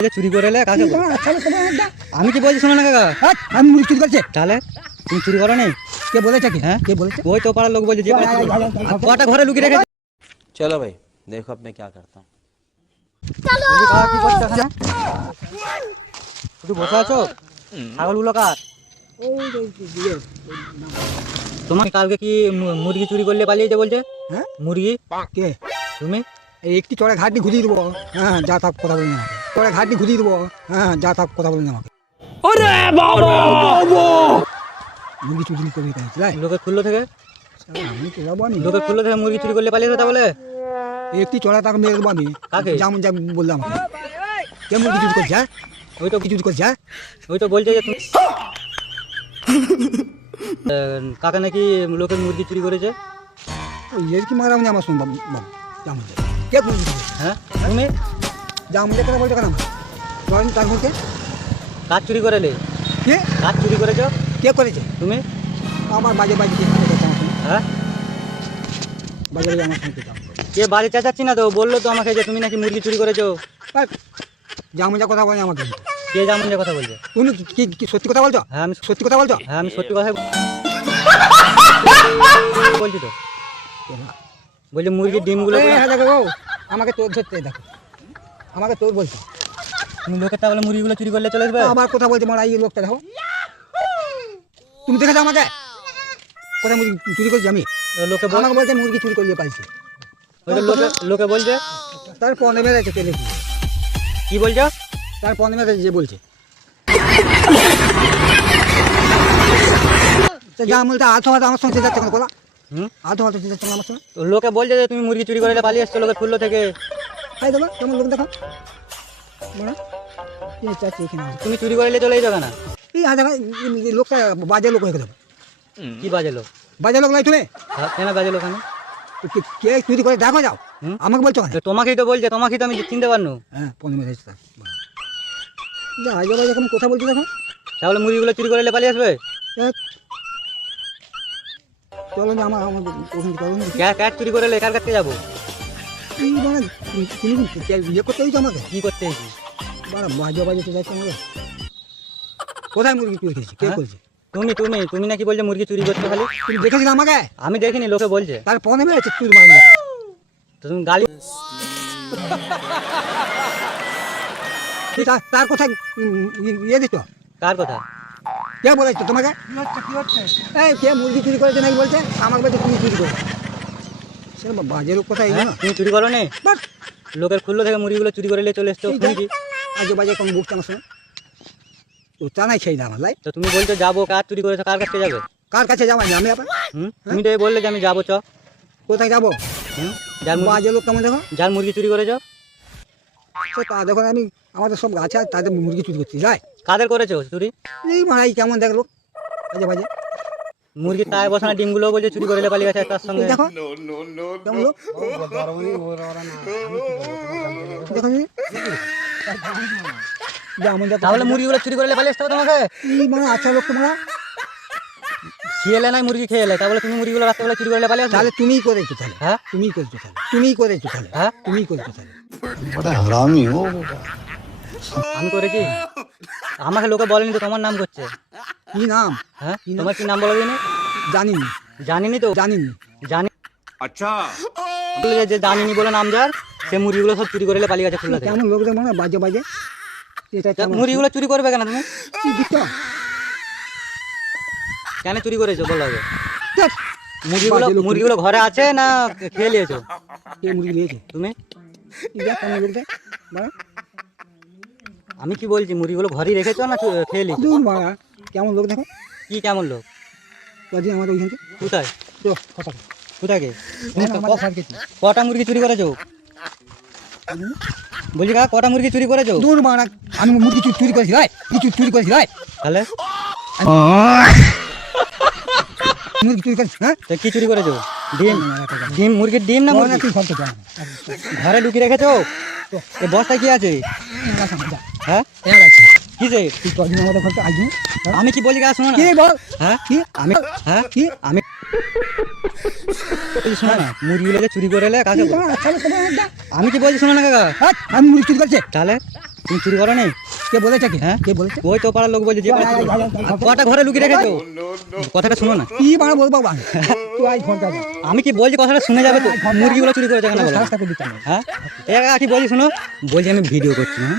যে চুরি করে এলে কাকে বল- আচ্ছা লোক তোমার একটা আমি কি বলছি শোনো না কাকা হাট, আমি মুড়ি চুরি করছে তাহলে তুমি চুরি করো নি কে বলেছে কি হ্যাঁ কে বলেছে ওই তো পাড়ার লোক বলছে যে আয়, আয়, আয়, আয়, আয়। কটা ঘরে লুকিয়ে রেখেছে चलो भाई देखो अब मैं क्या करता हूँ বলছি, কাকা কি করছো এখানে শুধু বসে আছো ছাগলগুলো কার তোমার কালকে কি মু- মুরগি চুরি করলে পালিয়েছে বলছে হ্যাঁ মুরগি কে তুমি এই একটি চড়ে ঘাটনি ঘুরিয়ে দেবো হ্যাঁ যা থাক কথা বলি আমাকে চড়ে ঘাটনি ঘুরিয়ে দেবো। হ্যাঁ যা থাক কথা বলি আমাকে। মুরগি চুরি করে দিয়েছি তাই? লোকের খুললো থেকে? আমি তো যাব আমি লোকের খুললো থেকে মুরগি চুরি করলে পালিয়েছে তা বলে? একটি চড়া তাকে মেরে দেবো আমি। কাকে? যেমন যেমন বললাম আমাকে। কে মুরগি চুরি করছে হ্যাঁ? ওই তো কি চুরি করছে হ্যাঁ? ওই তো বলছে যে তুমি কাকা নাকি লোকের মুরগি চুরি করেছে? এর কি মারা আমি আমার বাবু যেমন। কে মুরগি হ্যাঁ? তুমি? কথা বলছে কেন চলেন তার বলতে কাজ চুরি করেলে কে? কাজ চুরি করেছ? কে করেছে? তুমি? আমার বাজে বাজে কে? হ্যাঁ? বাজে বাজে আমার সঙ্গে কথা কে বাড়ি চাচাচ্ছি না তো? বলল তো আমাকে যে তুমি নাকি মুরগি চুরি করেছ। যা কথা বলে আমাকে। কে যে কথা বলছে? তুমি কি- সত্যি কথা বলছো? হ্যাঁ আমি সত্যি কথা বলছো? হ্যাঁ আমি সত্যি কথা বলছি তো। বলছি মুরগির ডিমগুলো হ্যাঁ আমাকে তোর ধরতে দেখো। আমাকে তোর বলছে। তুমি লোকের তাহলে মুরগিগুলো চুরি করলে চলে আসবে? আমার কথা বলছে মারা এই লোকটা দেখো। তুমি দেখেছ আমাকে? কোথায় মুরগি চুরি করছি আমি? লোকে বল- আমাকে বলছে মুরগি চুরি করলে পাইছে। লোকে লোকে বলছে? তার পনে মেরেছে কে দেখি। কি বলছো? তার পনে মেরেছে যে বলছে। যা বলতে আধ হাতে আমার সঙ্গে যাচ্ছে কেন আধ হাতে যাচ্ছে আমার সঙ্গে? লোকে বলছে যে তুমি মুরগি চুরি করে পালিয়ে এসছো লোকের খুললো থেকে। তাই দেখো কেমন লোক দেখো কি চাচ্ছি এখানে তুমি চুরি করলে চলে যাবে না? এই হাজার লোকটা বাজে লোক হয়ে গেল। কি বাজে লোক? বাজে লোক নাই তুমি? হ্যাঁ, কেন বাজে লোক আমি কে- চুরি করে? দেখো যাও? আমাকে বলছো তোমাকেই তো বলছে তোমাকেই তো আমি চিনতে পারনু। হ্যাঁ পনেরো মিনিট যা আজে বাজে এখন কথা বলছি দেখো। তাহলে মুরগিগুলো চুরি করলে পালিয়ে আসবে? চলো না আমার আমার চুরি কার কাছে যাব? মানে তুমি ইয়ে করতে হয়েছে আমাকে? কি করতে এসেছি বাড়া বাজে বাজে যাচ্ছে আমাকে। কোথায় মুরগি চুরি খেয়েছি কে হ্যাঁ? তুমি তুমি তুমি নাকি বলছে মুরগি চুরি করতে খালি? তুমি দেখেছিলে আমাকে? আমি দেখিনি লোকে বলছে। তার পনেরো মিনিট চুরি মারবে তো তুমি গালি তার তার কোথায় ইয়ে দিত? কার কথা? কে বলেছে তোমাকে? এই কে মুরগি চুরি করেছে নাকি বলছে? আমাকে বলছে তুমি চুরি করেছ। সে বা- বাজে লোক কোথায় হ্যাঁ? না তুমি চুরি করো নি? লোকের খুললো থেকে মুরগিগুলো চুরি করে নিয়ে চলে এসছো শুনছি আজে বাজে কোন বুকটা আমার সঙ্গে তো চানাই খেয়ে না আমার লাই। তো তুমি বলছো যাব কার চুরি করেছ কার কাছে যাবে? কার কাছে যাব আমি আবার? হুম? তুমি তো বললে যে আমি যাব চ। কোথায় যাব? যার মুরগি বাজে লোক কেমন দেখো? যার মুরগি চুরি করেছ? তো তা দেখো আমি আমাদের সব গাছ আছে তাদের মুরগি চুরি করছি যাই কাদের করেছ চুরি? এই মারাই কেমন দেখল? আজে বাজে। মুরগির তায় বসানো ডিমগুলো বলছে চুরি করে নিয়ে পালিয়ে গেছে তার সঙ্গে তাহলে মুরগিগুলো চুরি করে নিয়ে পালিয়ে আসতে হবে তোমাকে মানে আচ্ছা লোক তোমরা খেয়ে নাই মুরগি খেয়ে এলে তাহলে তুমি মুরগিগুলো রাত্রেবেলা চুরি করে নিয়ে পালিয়ে তাহলে তুমিই করেছ তাহলে হ্যাঁ তুমিই করেছ তাহলে তুমিই করেছ তাহলে হ্যাঁ তুমিই করেছ তাহলে আমি করেছি আমাকে লোকে বলেনি তো তোমার নাম করছে কি নাম? হ্যাঁ? তোমার কি নাম বলো দিনি জানিনি। জানিনি তো? জানিনি। জানি আচ্ছা। যে জানিনি বলে নাম যার সে মুরগিগুলো সব চুরি করে পালিয়ে গেছে খুলনা কেমন লোক দেখো বাজে বাজে। এটা মুরগিগুলো চুরি করবে কেন তুমি? কেন চুরি করেছ বলো আগে। বাজে লোক। ঘরে আছে না খেয়ে নিয়েছো? কে মুরগি নিয়েছে? তুমি? লোক দেখ আমি কি বলছি মুরগিগুলো ঘরেই রেখেছো না চু- খেয়ে নিয়েছো দূর বাড়া কেমন লোক দেখো কি কেমন লোক? কদিন আমাদের ওইখান থেকে কোথায় কথা কোথায় গে? কটা মুরগি চুরি করেছ? বলছি কাকা কটা মুরগি চুরি করেছ? দূর বাড়া আমি মুরগি চুরি করেছি ভাই কিছু চুরি করেছি ভাই তাহলে? মুরগি চুরি করেছি হ্যাঁ? কি চুরি করেছ? ডিম? ডিম মুরগির ডিম না ঘরে লুকিয়ে রেখেছো? এ বস্তায় কি আছে? হ্যাঁ? এর আছে। কিসে তুই কদিন আমাদের ঘরটা আসবি? আমি কি বলি কাকা শোনো না। কি বল? হ্যাঁ? কি? আমি হ্যাঁ? কি? আমি শোনো না মুরগিগুলোকে চুরি করে এলে কাকে একটা আমি কি বলছি শোনো না কাকা? আমি মুরগি চুরি করছে। তাহলে তুমি চুরি করো নি কে বলেছে কি? হ্যাঁ? কে বলেছে? ওই তো পাড়ার লোক বলছে যে কটা করো। ঘরে লুকিয়ে রেখেছো? কথাটা শুনো না। কি বাড়া বলব। আমি কি বলছি কথাটা শুনে যাবে তো? মুরগিগুলো চুরি থাকলে দিতাম না। হ্যাঁ? কি বলছি শুনো? বলছি আমি ভিডিও করছি হ্যাঁ?